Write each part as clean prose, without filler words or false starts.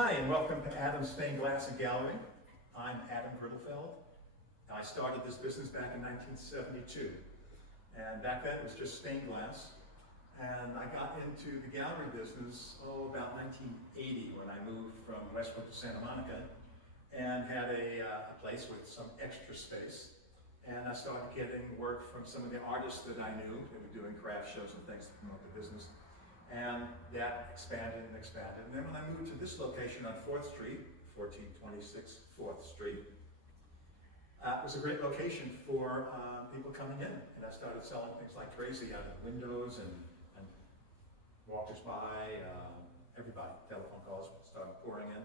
Hi, and welcome to Adamm's Stained Glass and Gallery. I'm Adamm Gritlefeld. I started this business back in 1972. And back then it was just stained glass. And I got into the gallery business, about 1980 when I moved from Westwood to Santa Monica and had a place with some extra space. And I started getting work from some of the artists that I knew that were doing craft shows and things to promote the business. And that expanded and expanded. And then when I moved to this location on 4th Street, 1426 4th Street, it was a great location for people coming in. And I started selling things like crazy out of windows and walkers by, everybody, telephone calls started pouring in.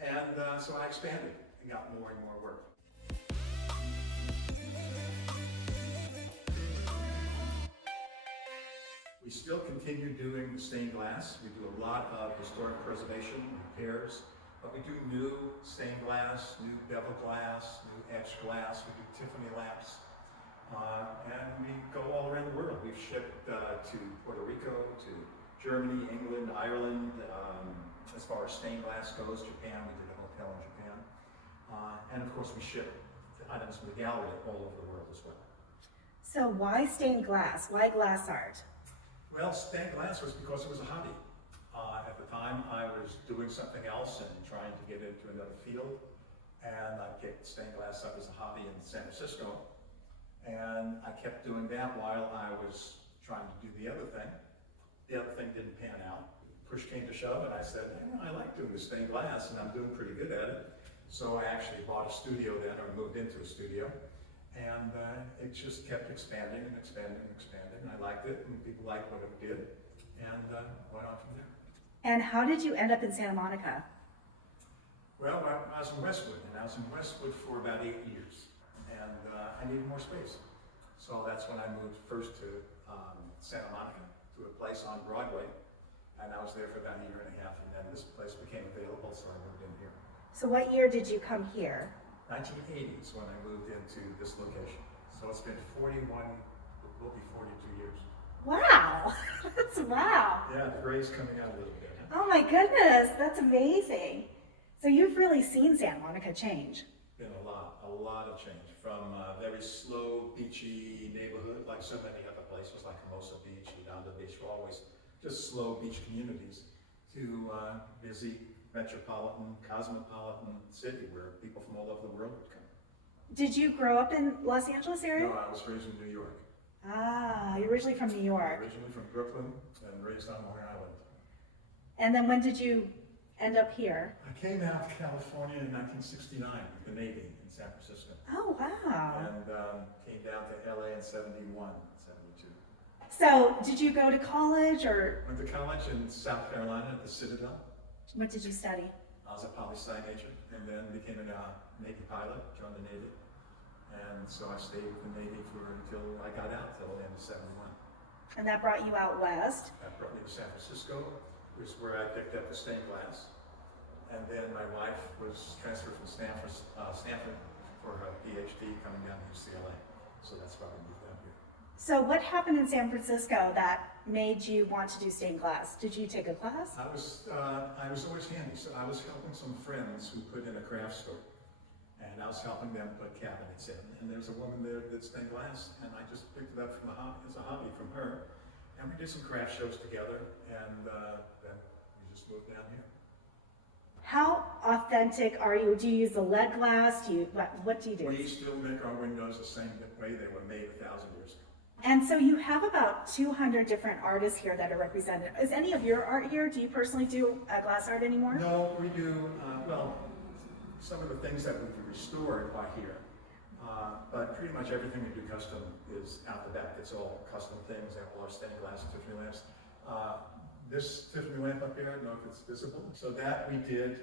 And so I expanded and got more and more work. We still continue doing the stained glass. We do a lot of historic preservation, repairs, but we do new stained glass, new beveled glass, new etched glass. We do Tiffany lamps, and we go all around the world. We've shipped to Puerto Rico, to Germany, England, Ireland. As far as stained glass goes, Japan, we did a hotel in Japan. And of course we ship items from the gallery all over the world as well. So why stained glass? Why glass art? Well, stained glass was because it was a hobby. At the time, I was doing something else and trying to get into another field, and I picked stained glass up as a hobby in San Francisco, and I kept doing that while I was trying to do the other thing. The other thing didn't pan out. Push came to shove, and I said, I like doing the stained glass, and I'm doing pretty good at it. So I actually bought a studio then, or moved into a studio. And it just kept expanding and expanding and expanding. And I liked it, and people liked what it did, and went on from there. And how did you end up in Santa Monica? Well, I was in Westwood, and I was in Westwood for about 8 years, and I needed more space. So that's when I moved first to Santa Monica, to a place on Broadway, and I was there for about a year and a half, and then this place became available, so I moved in here. So what year did you come here? 1980s when I moved into this location. So it's been 41, it will be 42 years. Wow, that's wow. Yeah, the gray's coming out a little bit. Oh my goodness, that's amazing. So you've really seen Santa Monica change. Been a lot of change. From a very slow, beachy neighborhood, like so many other places, like Hermosa Beach, Redondo Beach, were always just slow beach communities, to busy, metropolitan, cosmopolitan city where people from all over the world would come. Did you grow up in Los Angeles area? No, I was raised in New York. Ah, you're originally from New York. Originally from Brooklyn and raised on Long Island. And then when did you end up here? I came out to California in 1969 with the Navy in San Francisco. Oh, wow. And came down to LA in 71, 72. So did you go to college or? Went to college in South Carolina at the Citadel. What did you study? I was a poli-sci major, and then became a Navy pilot, joined the Navy. And so I stayed with the Navy until I got out, till the end of 71. And that brought you out west? That brought me to San Francisco, which is where I picked up the stained glass. And then my wife was transferred from Stanford for her PhD, coming down to UCLA. So that's why we moved down here. So what happened in San Francisco that made you want to do stained glass? Did you take a class? I was always handy. So I was helping some friends who put in a craft store, and I was helping them put cabinets in. And there's a woman there that did stained glass, and I just picked it up from as a hobby from her. And we did some craft shows together, and then we just moved down here. How authentic are you? Do you use the lead glass? What do you do? We still make our windows the same way they were made 1,000 years ago. And so you have about 200 different artists here that are represented. Is any of your art here? Do you personally do glass art anymore? No, we do, well, some of the things that we've restored are here. But pretty much everything we do custom is out the back. It's all custom things, all our stained glass and Tiffany lamps. This Tiffany lamp up here, I don't know if it's visible. So that we did,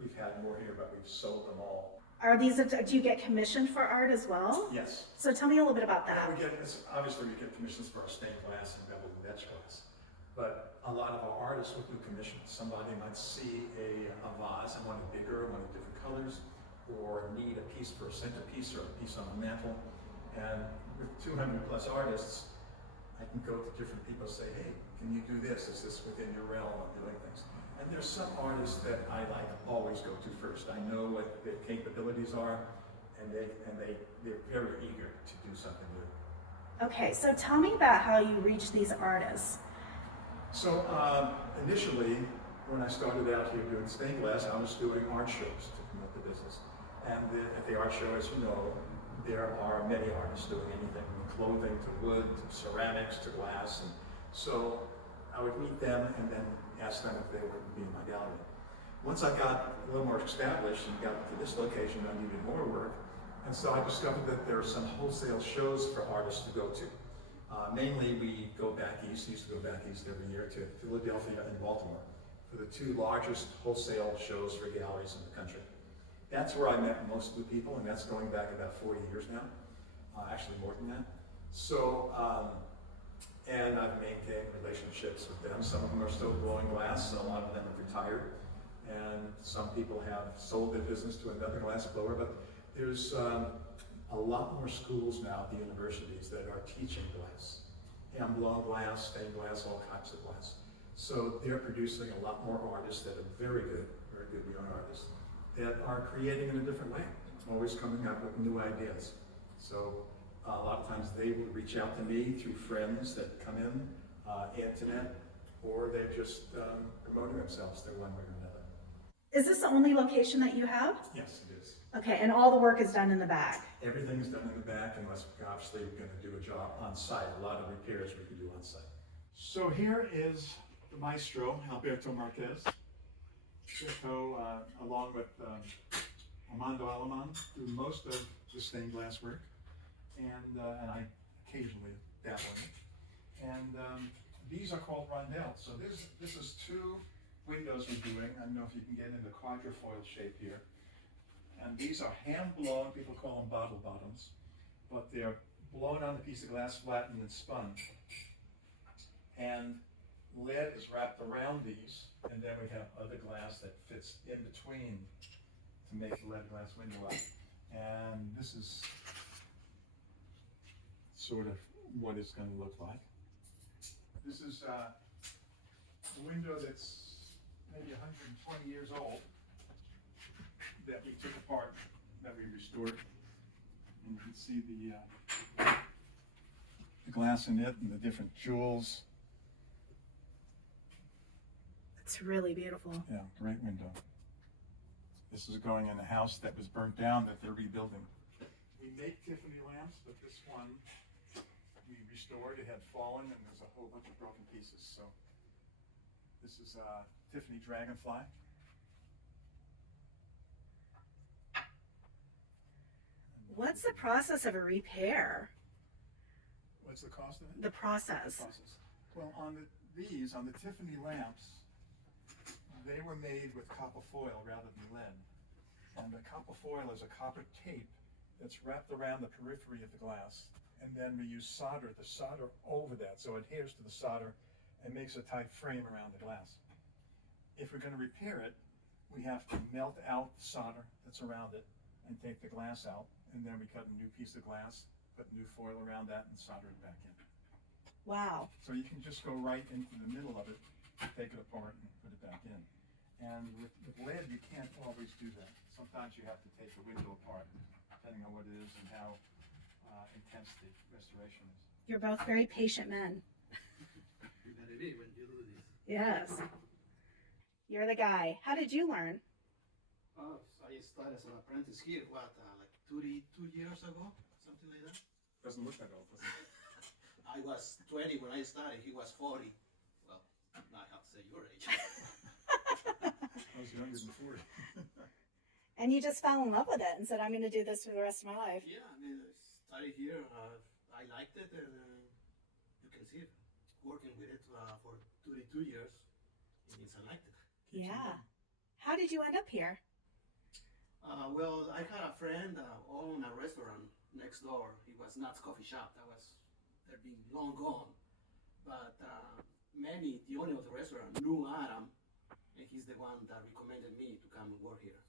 we've had more here, but we've sold them all. Are these, do you get commissioned for art as well? Yes. So tell me a little bit about that. Yeah, obviously we get commissions for our stained glass and beveled and etched glass. But a lot of our artists will do commissions. Somebody might see a vase and want it bigger, want it different colors, or need a piece for a centerpiece or a piece on the mantle. And with 200 plus artists, I can go to different people and say, hey, can you do this? Is this within your realm of doing things? And there's some artists that I like always go to first. I know what their capabilities are, and they're very eager to do something new. Okay, so tell me about how you reach these artists. So initially, when I started out here doing stained glass, I was doing art shows to promote the business. And at the art show, as you know, there are many artists doing anything from clothing to wood, to ceramics, to glass. And so I would meet them and then ask them if they would be in my gallery. Once I got a little more established and got to this location, I needed more work. And so I discovered that there are some wholesale shows for artists to go to. Mainly we go back east, used to go back east every year to Philadelphia and Baltimore for the two largest wholesale shows for galleries in the country. That's where I met most of the people, and that's going back about 40 years now, actually more than that. So, and I've maintained relationships with them. Some of them are still blowing glass, a lot of them have retired, and some people have sold their business to another glass blower, but there's a lot more schools now at the universities that are teaching glass. Hand-blown glass, stained glass, all types of glass. So they're producing a lot more artists that are very good young artists, that are creating in a different way, always coming up with new ideas. So a lot of times they will reach out to me through friends that come in, internet, or they're just promoting themselves through one way or another. Is this the only location that you have? Yes, it is. Okay, and all the work is done in the back? Everything's done in the back, unless obviously we're going to do a job on site. A lot of repairs we can do on site. So here is the maestro, Alberto Marquez. Along with Armando Alaman, do most of the stained glass work, and I occasionally dabble in it. And these are called rondelles. So this is two windows we're doing. I don't know if you can get in the quadrifoil shape here. And these are hand-blown, people call them bottle bottoms, but they're blown on a piece of glass, flattened and spun. And lead is wrapped around these, and then we have other glass that fits in between to make the lead glass window up. And this is sort of what it's going to look like. This is a window that's maybe 120 years old that we took apart, that we restored. And you can see the glass in it and the different jewels. It's really beautiful. Yeah, great window. This is going in a house that was burnt down that they're rebuilding. We make Tiffany lamps, but this one we restored. It had fallen and there's a whole bunch of broken pieces. So this is Tiffany Dragonfly. What's the process of a repair? What's the cost of it? The process. Well, on the Tiffany lamps, they were made with copper foil rather than lead. And the copper foil is a copper tape that's wrapped around the periphery of the glass. And then we use solder to solder over that so it adheres to the solder and makes a tight frame around the glass. If we're going to repair it, we have to melt out the solder that's around it and take the glass out. And then we cut a new piece of glass, put new foil around that, and solder it back in. Wow. So you can just go right into the middle of it, take it apart, and put it back in. And with lead, you can't always do that. Sometimes you have to take the window apart, depending on what it is and how intense the restoration is. You're both very patient men. You gotta be when you do this. Yes. You're the guy. How did you learn? I started as an apprentice here, like 32 years ago, something like that. Doesn't look that old, does it? I was 20 when I started, he was 40. Well, now I have to say your age. I was younger than 40. And you just fell in love with it and said, I'm going to do this for the rest of my life. Yeah, I mean, I started here, I liked it, and you can see it. Working with it for 32 years, it means I liked it. Yeah. How did you end up here? Well, I had a friend owned a restaurant next door. It was Nat's Coffee Shop. They've been long gone. But the owner of the restaurant knew Adam, and he's the one that recommended me to come and work here.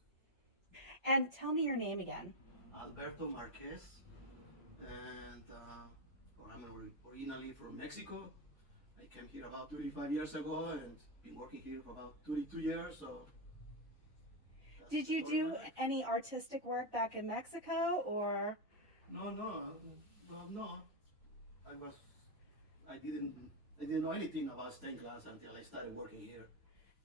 And tell me your name again. Alberto Marquez, and I'm originally from Mexico. I came here about 35 years ago, and been working here for about 32 years, so. that's Did the you story of do my life. any artistic work back in Mexico, or? No, well, no. I didn't know anything about stained glass until I started working here.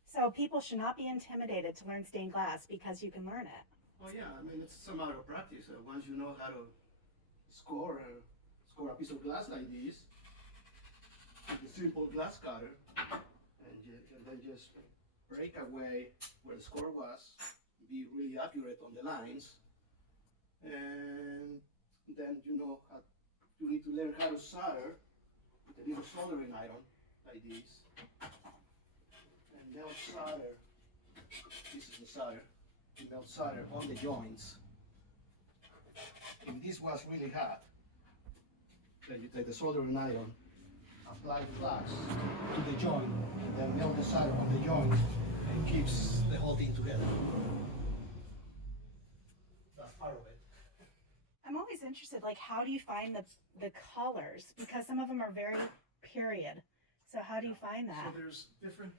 So people should not be intimidated to learn stained glass because you can learn it. Oh yeah, I mean it's a matter of practice. Once you know how to score a piece of glass like this, with a simple glass cutter, and then just break away where the score was, be really accurate on the lines, and then you need to learn how to solder with a little soldering iron like this, and melt solder. This is the solder. You melt solder on the joints. If this was really hot, then you take the soldering iron, apply flux to the joint, and then melt the solder on the joint, and keeps the whole thing together. That's part of it. I'm always interested, like, how do you find the colors? Because some of them are very period. So how do you find that? So there's different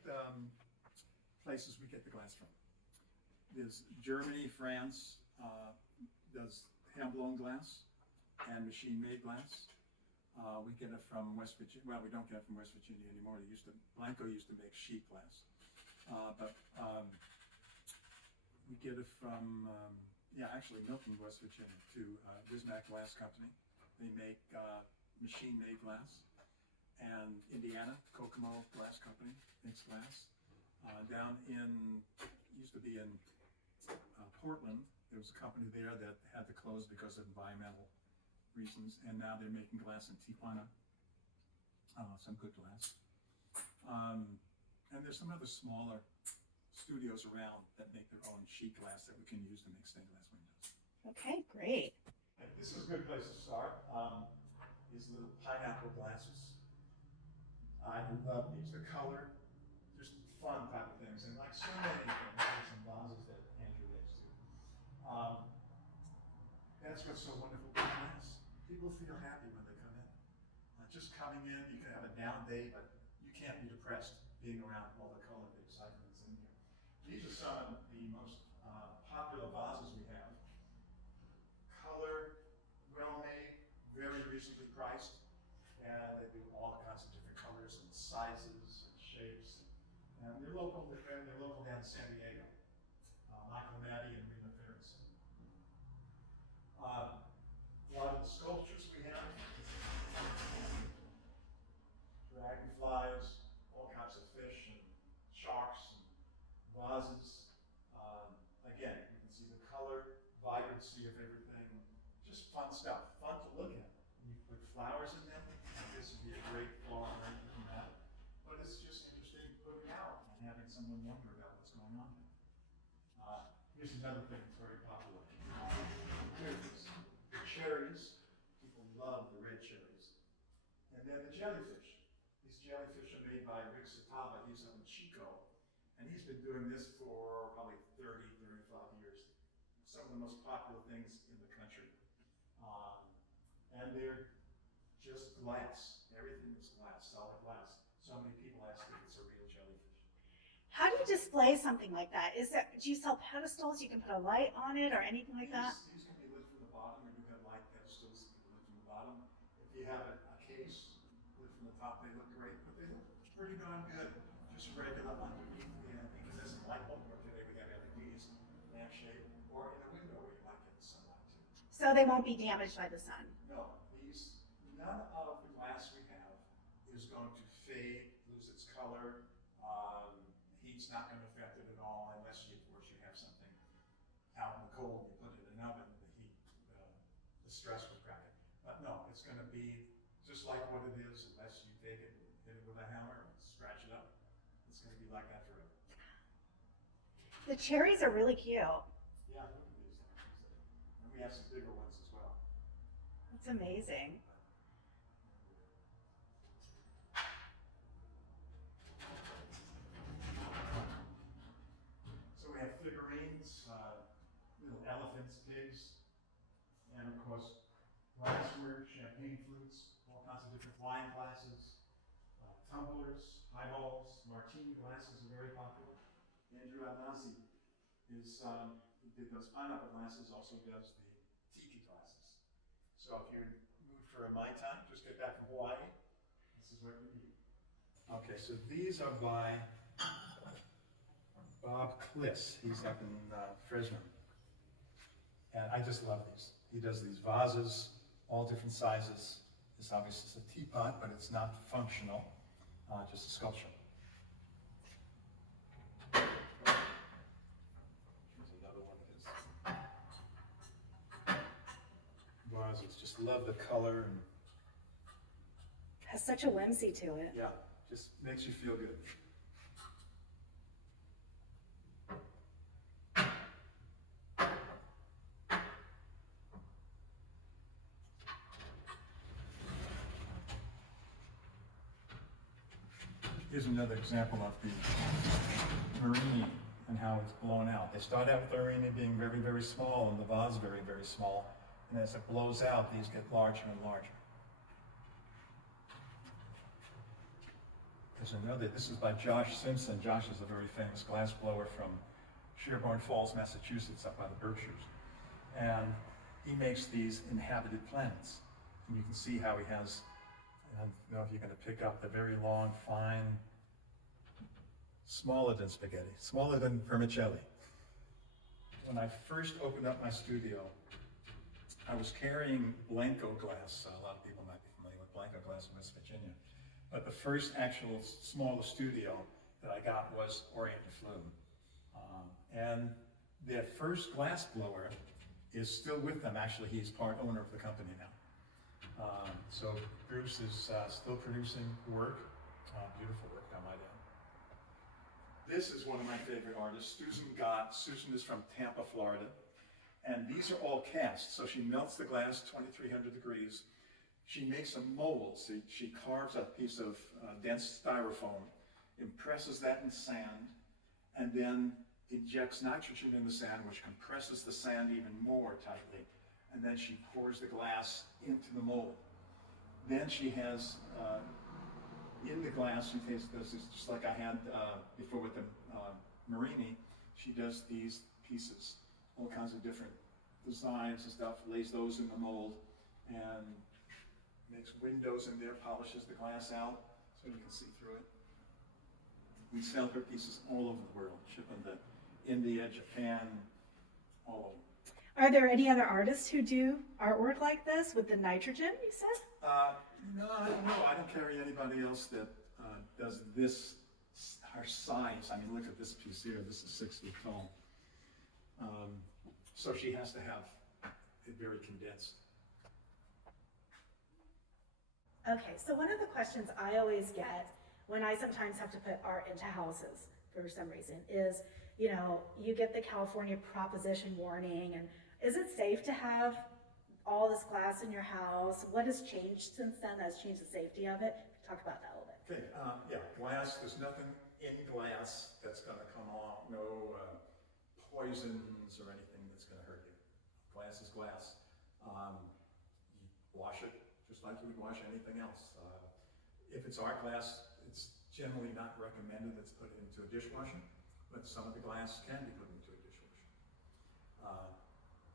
places we get the glass from. There's Germany, France does hand-blown glass and machine-made glass. We get it from West Virginia. Well, we don't get it from West Virginia anymore. Blanco used to make sheet glass. But we get it from, actually Milton, West Virginia, to Wismac Glass Company. They make machine-made glass. And Indiana, Kokomo Glass Company makes glass. Down in, used to be in Portland, there was a company there that had to close because of environmental reasons, and now they're making glass in Tijuana, some good glass. And there's some other smaller studios around that make their own sheet glass that we can use to make stained glass windows. Okay, great. And this is a good place to start. These little pineapple glasses. I love these. The color, just fun type of things. And like so many things, there's some vases that Andrew likes too. That's what's so wonderful about glass. People feel happy when they come in. Just coming in, you can have a down day, but you can't be depressed being around all the color, the excitement that's in here. These are some of the most popular vases we have. Color, well made, very reasonably priced, and they do all kinds of different colors and sizes and shapes. And they're local down in San Diego. Michael Maddie and Rena Ferris. A lot of the sculptures we have, dragonflies, all kinds of fish and sharks and vases. Again, you can see the color, vibrancy of everything, just fun stuff, fun to look at. You put flowers in them, this would be a great flower arrangement in that. But it's just interesting putting out and having someone wonder about what's going on there. Here's another thing that's very popular. Here it is. The cherries. People love the red cherries. And then the jellyfish. These jellyfish are made by Rick Satava. He's up in Chico. And he's been doing this for probably 30, 35 years. Some of the most popular things in the country. And they're just glass. Everything is glass, solid glass. So many people ask if it's a real jellyfish. How do you display something like that? Do you sell pedestals? You can put a light on it or anything like that? These can be lit from the bottom, or you have light pedestals that can be lit from the bottom. If you have a case lit from the top, they look great, but they look pretty darn good. Just regular underneath, incandescent light bulb, or today we have LEDs, lampshade, or in a window where you might get the sunlight too. So they won't be damaged by the sun. No, none of the glass we have is going to fade, lose its color. Heat's not going to affect it at all unless you, of course, you have something out in the cold, you put it in an oven, the heat, the stress will crack it. But no, it's going to be just like what it is unless you take it, hit it with a hammer, and scratch it up. It's going to be like that forever. The cherries are really cute. Yeah, look at these things. And we have some bigger ones as well. It's amazing. So we have figurines, little elephants, pigs, and of course glassware, champagne flutes, all kinds of different wine glasses, tumblers, highballs, martini glasses are very popular. Andrew Adnasi is, he did those pineapple glasses, also does the tiki glasses. So if you're in the mood for a Mai Tai, just get back from Hawaii, this is what you need. Okay, so these are by Bob Kliss. He's up in Fresno. And I just love these. He does these vases, all different sizes. This obviously is a teapot, but it's not functional, just a sculpture. Here's another one of his vases. Just love the color and Has such a whimsy to it. yeah, just makes you feel good. Here's another example of the martini and how it's blown out. They start out with the martini being very, very small and the vase very, very small. And as it blows out, these get larger and larger. There's another, this is by Josh Simpson. Josh is a very famous glass blower from Sherborne Falls, Massachusetts, up by the Berkshires. And he makes these inhabited planets. And you can see how he has, I don't know if you're going to pick up the very long, fine, smaller than spaghetti, smaller than vermicelli. When I first opened up my studio, I was carrying Blanco glass. A lot of people might be familiar with Blanco glass in West Virginia. But the first actual smaller studio that I got was Orient de Flume. And their first glass blower is still with them. Actually, he's part owner of the company now. So Bruce is still producing work, beautiful work, I might add. This is one of my favorite artists, Susan Gott. Susan is from Tampa, Florida. And these are all cast. So she melts the glass 2,300 degrees. She makes a mold. So she carves a piece of dense styrofoam, impresses that in sand, and then injects nitrogen in the sand, which compresses the sand even more tightly. And then she pours the glass into the mold. Then she has, in the glass, she does this just like I had before with the Marini. She does these pieces, all kinds of different designs and stuff, lays those in the mold, and makes windows in there, polishes the glass out so you can see through it. We sell her pieces all over the world, ship them to India, Japan, all over. Are there any other artists who do artwork like this with the nitrogen, you said? No, I don't know. I don't carry anybody else that does this, her size. I mean, look at this piece here. This is 6 feet tall. So she has to have it very condensed. Okay, so one of the questions I always get when I sometimes have to put art into houses for some reason is, you know, you get the California proposition warning, and is it safe to have all this glass in your house? What has changed since then that's changed the safety of it? Talk about that a little bit. Okay, yeah, glass, there's nothing in glass that's going to come off, no poisons or anything that's going to hurt you. Glass is glass. You wash it just like you would wash anything else. If it's art glass, it's generally not recommended that's put into a dishwasher, but some of the glass can be put into a dishwasher.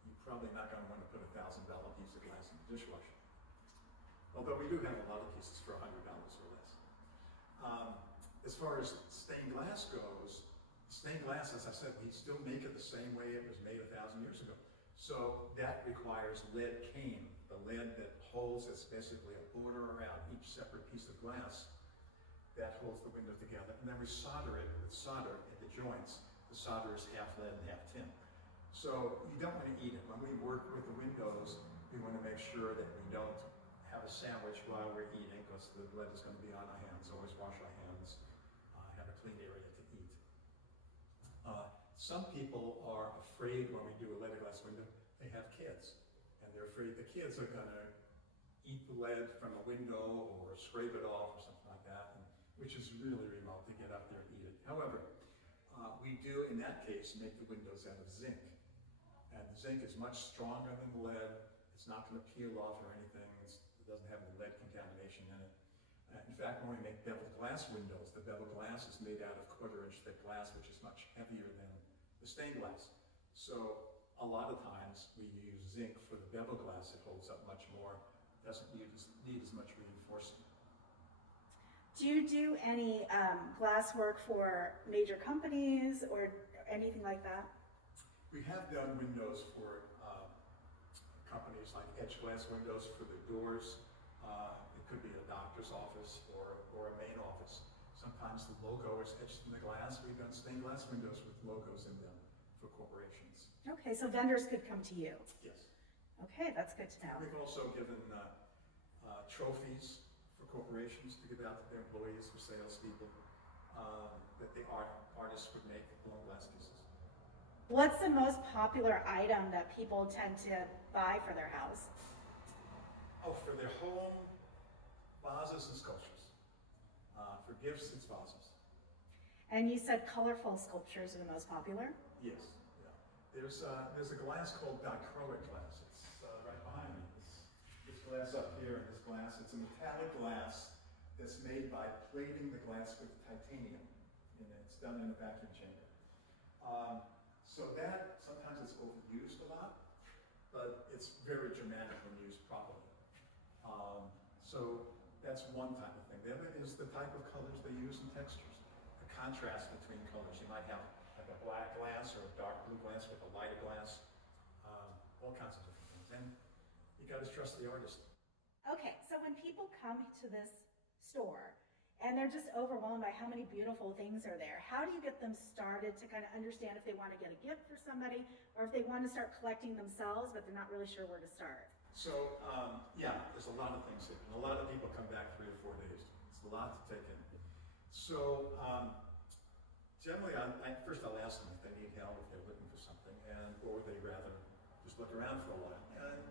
You're probably not going to want to put a $1,000 piece of glass in the dishwasher. Although we do have a lot of pieces for $100 or less. As far as stained glass goes, stained glass, as I said, we still make it the same way it was made 1,000 years ago. So that requires lead cane, the lead that holds, it's basically a border around each separate piece of glass that holds the window together. And then we solder it with solder at the joints. The solder is half lead and half tin. So you don't want to eat it. When we work with the windows, we want to make sure that we don't have a sandwich while we're eating, because the lead is going to be on our hands. Always wash our hands, have a clean area to eat. Some people are afraid when we do a leaded glass window, they have kids, and they're afraid the kids are going to eat the lead from a window or scrape it off or something like that, which is really remote to get up there and eat it. However, we do, in that case, make the windows out of zinc. And the zinc is much stronger than the lead. It's not going to peel off or anything. It doesn't have the lead contamination in it. In fact, when we make beveled glass windows, the beveled glass is made out of 1/4-inch thick glass, which is much heavier than the stained glass. So a lot of times we use zinc for the beveled glass. It holds up much more, doesn't need as much reinforcement. Do you do any glass work for major companies or anything like that? We have done windows for companies like etched glass windows for the doors. It could be a doctor's office or a main office. Sometimes the logo is etched in the glass. We've done stained glass windows with logos in them for corporations. Okay, so vendors could come to you. Yes. Okay, that's good to know. We've also given trophies for corporations to give out to their employees, for salespeople, that the artists would make blown glass pieces. What's the most popular item that people tend to buy for their house? Oh, for their home, vases and sculptures. For gifts, it's vases. And you said colorful sculptures are the most popular? Yes, yeah. There's a glass called dichroic glass. It's right behind me. This glass up here and this glass, it's a metallic glass that's made by plating the glass with titanium. And it's done in a vacuum chamber. So that, sometimes it's overused a lot, but it's very dramatic when used properly. So that's one type of thing. The other is the type of colors they use and textures. The contrast between colors. You might have like a black glass or a dark blue glass with a lighter glass. All kinds of different things. And you got to trust the artist. Okay, so when people come to this store and they're just overwhelmed by how many beautiful things are there, how do you get them started to kind of understand if they want to get a gift for somebody or if they want to start collecting themselves but they're not really sure where to start? So, yeah, there's a lot of things here. And a lot of people come back 3 or 4 days. It's a lot to take in. So, generally, first I'll ask them if they need help, if they're looking for something, or they'd rather just look around for a while. And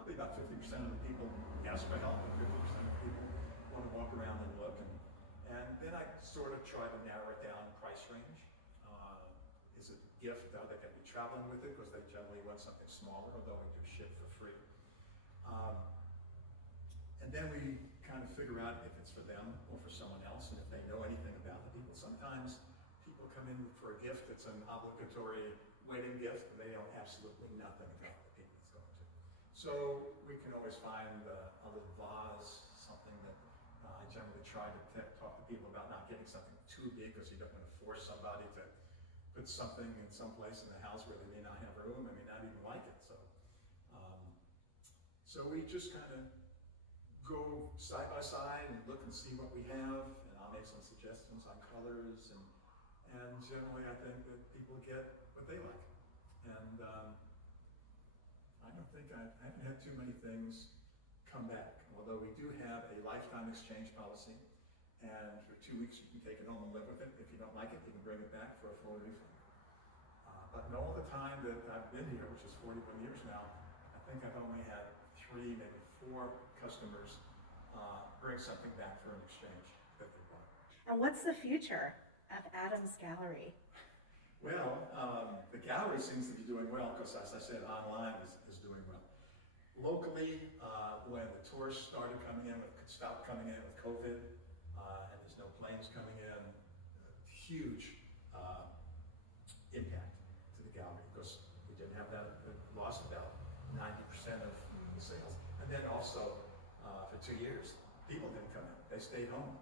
probably about 50% of the people ask for help, and 50% of the people want to walk around and look. And then I sort of try to narrow it down price range. Is it a gift? Are they going to be traveling with it? Because they generally want something smaller, although we do ship for free. And then we kind of figure out if it's for them or for someone else, and if they know anything about the people. Sometimes people come in for a gift that's an obligatory wedding gift, and they know absolutely nothing about the people it's going to. So we can always find a little vase, something that I generally try to talk to people about not getting something too big, because you don't want to force somebody to put something in some place in the house where they may not have room and may not even like it. So we just kind of go side by side and look and see what we have, and I'll make some suggestions on colors, and generally I think that people get what they like. And I haven't had too many things come back, although we do have a lifetime exchange policy, and for 2 weeks you can take it home and live with it. If you don't like it, you can bring it back for a full refund. But in all the time that I've been here, which is 41 years now, I think I've only had 3, maybe 4 customers bring something back for an exchange that they bought. And what's the future of Adamm's Gallery? Well, the gallery seems to be doing well, because as I said, online is doing well. Locally, when the tourists stopped coming in with COVID, and there's no planes coming in, huge impact to the gallery, because we didn't have that. We lost about 90% of the sales. And then also, for 2 years, people didn't come in. They stayed home.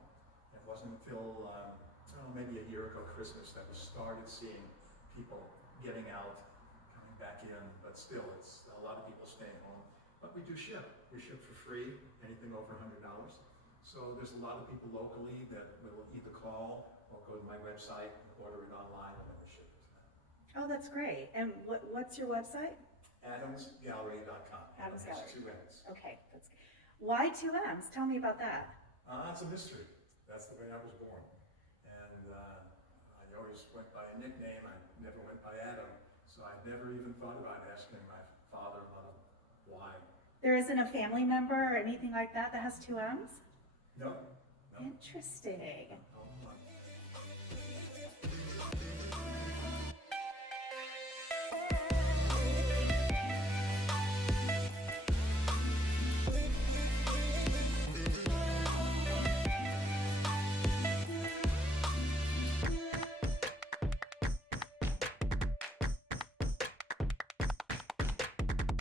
It wasn't until maybe a year ago, Christmas, that we started seeing people getting out, coming back in, but still, it's a lot of people staying home. But we do ship. We ship for free, anything over $100. So there's a lot of people locally that will either call or go to my website and order it online, and then we ship it to them. Oh, that's great. And what's your website? AdammsGallery.com. Adam's Gallery. 2 M's. Okay, that's good. Why 2 M's? Tell me about that. It's a mystery. That's the way I was born. And I always went by a nickname. I never went by Adam. So I never even thought about asking my father or mother why. There isn't a family member or anything like that that has 2 M's? No. Interesting.